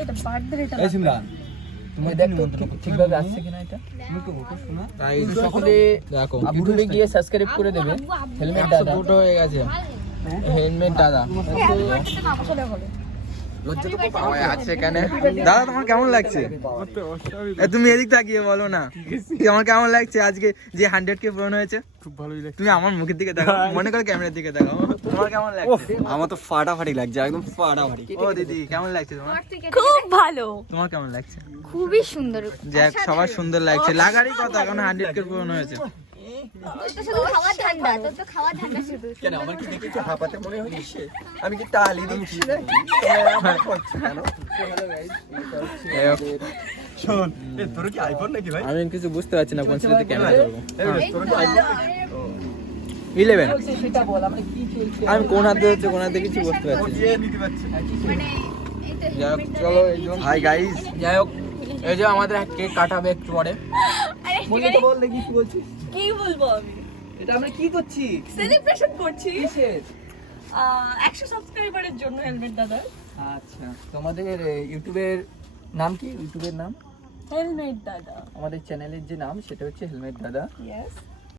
এটা বার্থডে এটা এই সিমরান তুমি দেখো ঠিকভাবে আসছে কিনা এটা গাইস সকলে দেখো ইউটিউবে গিয়ে সাবস্ক্রাইব করে দেবে হেলমেট দাদা দুটো হয়ে গেছে হেলমেট দাদা আছে কেন দাদা তোমার কেমন লাগছে তুমি এদিক তাকিয়ে বলো না তোমার কেমন লাগছে আজকে যে 100K পূরণ হয়েছে খুব ভালোই লাগছে। তুমি আমার মুখের দিকে তাকাও মনে করে ক্যামেরার দিকে তাকাও তোমার কেমন লাগছে আমার তো ফাটাফাটি লাগছে একদম ফাটাফাটি। ও দিদি কেমন লাগছে তোমার খুব ভালো, তোমার কেমন লাগছে খুবই সুন্দর। যাক সবার সুন্দর লাগছে লাগারই কথা এখন 100K পূরণ হয়েছে শুধু খাওয়া ঠান্ডা, তোর তো খাওয়া ঠান্ডা শুধু। কেন আমার কি দেখে হাঁপাতে মনে হচ্ছে? আমি কি তালি দিচ্ছি নাকি? আমার হচ্ছে কেন? শোন, এ তোর কি আইফোন নাকি ভাই? আমি কিছু বুঝতে পারছি না কোন সাইডে ক্যামেরা ধরবো তোর কি আইফোন? 11 সেটা বল আমরা কি চলছে আমি কোন হাতে হচ্ছে কোন হাতে কিছু বুঝতে পারছি না। যে নিতে পারছে। মানে এই তো যাই হোক, চলো একদম হাই গাইস, যাই হোক এই যে আমাদের কেক কাটাবে একটু পরে মনে তো বল দেখি কি বলছিস কি বলবো আমি? এটা আমরা কি করছি সেলিব্রেশন করছি কিসের 100 সাবস্ক্রাইবারের জন্য হেলমেট দাদা। আচ্ছা তোমাদের ইউটিউবের নাম কি ইউটিউবের নাম হেলমেট দাদা, আমাদের চ্যানেলের যে নাম সেটা হচ্ছে হেলমেট দাদা ইয়েস।